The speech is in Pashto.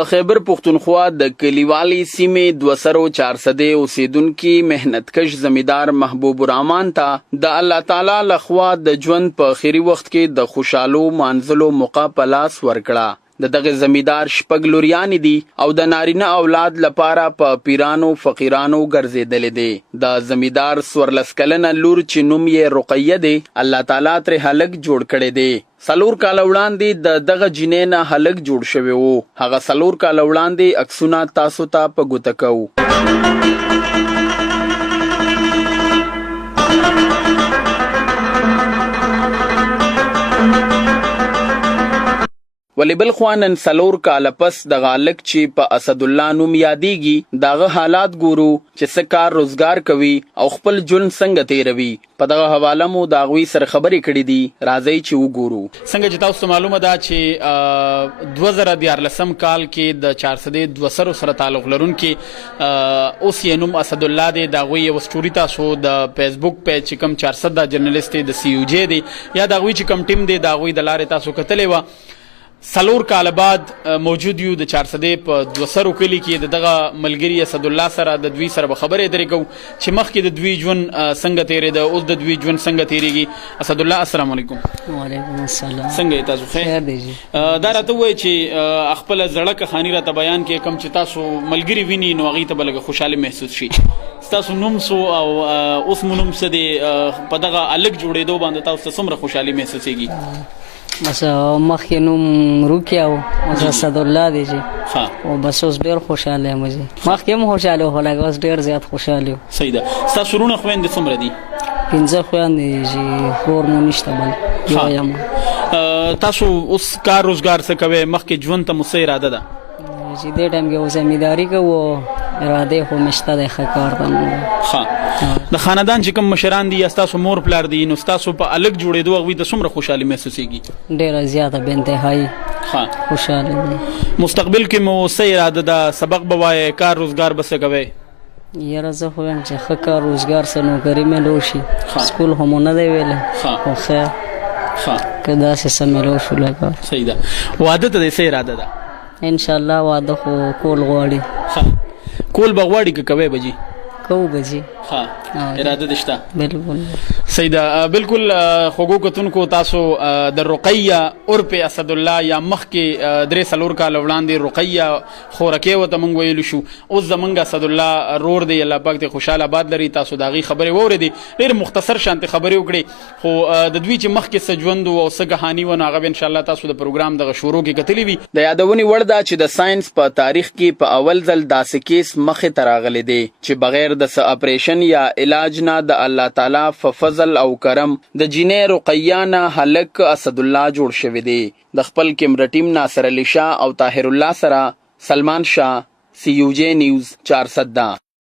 د خیبر پختونخوا د کلیوالي سیمې 200 اوسیدونکي مهنتکش زمیدار محبوب الرحمن ته د الله تعالی لخوا د ژوند په اخري وخت کې د خوشحالو مانځلو موقع په لاس ورکړه. دغه زمیدار شپږ لوریانې دي او د نارینه اولاد لپاره په پیرانو فقیرانو ګرځېدلې دي. د زمیدار 14 کلنه لور چې نوم یې رقیه دی الله تعالی ترې هلک جوړ کړی دی. 4 کاله وړاندې د دغه جینۍ نه هلک جوړ شوی و. هغه 4 کاله وړاندې عکسونه تاسو ته په ګوته کوو. ولی بل خوا نن 4 کاله پس د هلک چې په اسد الله نوم یادیږي دغه حالات ګورو چې څه کار روزګار کوي او خپل ژوند څنګه تیروي. په دغه حواله مو د هغوی سره خبرې کړې دي. راځئ چې وګورو. څنګه چې تاسو ته معلومه ده چې 2014 کال کې د 402 سره تعلق لرونکي اوس یې نوم اسد الله دی. د هغوی یو سټوري تاسو د فیسبوک پیج چې کوم 400 جرنلست دی د CUJ دی یا د هغوی چې کوم ټیم دی د هغوی د لارې تاسو کتلی وه. 4 کاله بعد موجود یو د 400 په 200 کلی کې دغه ملګری اسد الله سره د دوی سره به خبرې درې کوو چې مخکې د دوی ژوند څنګه تیرېده اوس د دوی ژوند څنګه تیریږي. اسد الله السلام علیکم. وعلیکم السلام. څنګه تاسو خیر دی جی؟ دا راته وایي چې خپل زړه کهانی راته بیان کې کوم چې تاسو ملګری ویني نو هغې ته به لږه خوشحالي محسوس شي. ستاسو نوم څه او اوس مو نوم څه دی؟ په دغه هلک جوړېدو باندې تاسو ته څومره خوشحالي محسوسېږي؟ بس مخکې نوم روکیا و اوس اسد الله دی جی. او بس اوس ډېر خوشحاله یم جی. مخکې هم خوشحاله و خو لږ اوس ډېر زیات خوشحاله یم. صحیح ده. ستاسو وروڼه خویندې څومره دي؟ 15 خویندې جی. خور مو نشته بل یو یم. تاسو اوس کار روزګار څه کوئ؟ مخکې ژوند ته مو څه اراده ده؟ چې دې ټایم کې زمینداري کوو اراده خو مې شته دی ښه کار ته. د خاندان چې کوم مشران دي یا ستاسو مور پلار دي نو ستاسو په هلک جوړېدو هغوی ته څومره خوشحالي محسوسېږي؟ ډېره زیاته بې انتهایي خوشحالي ده. مستقبل کې مو څه اراده ده؟ سبق به وایئ؟ کار روزګار به څه کوئ؟ یاره زه خو یم چې ښه کار روزګار څه نوکري میلو شي. سکول خو مو نه دی ویلی خو خیر که داسې څه میلو شو لکه. صحیح ده. واده ته دې څه اراده ده؟ انشاءالله واده خو کول غواړي. کول به غواړي که کوی به جي؟ کوو به جي. اراده دې شته؟ بلکل. صحیح ده. بلکل خوږو کتونکو تاسو د رقیه عرف اسد الله یا مخکې 3 کاله وړاندې رقیه خورکې ورته موږ ویلو شو. اوس زموږ اسد الله رور دی الله پاک دې خوشحاله آباد لري. تاسو د هغې خبرې واورېدې ډېر مختصر شانتې خبرې وکړې خو د دوی چې مخکې څه ژوند و او څه کهاني وه نو هغه به انشاءالله تاسو د پروګرام دغه شروع کې کتلي وي. د یادونې وړ ده چې د ساینس په تاریخ کې په اول ځل داسې کیس مخې ته راغلی دی چې بغیر د څه اپریشن یا علاج نه د الله تعالی په فضل او کرم د جینۍ رقیه نه هلک اسد الله جوړ شوی دی. د خپل کیمره ټیم ناصر علي شاه او طاهر الله سره سلمان شاه CUJ نیوز 400.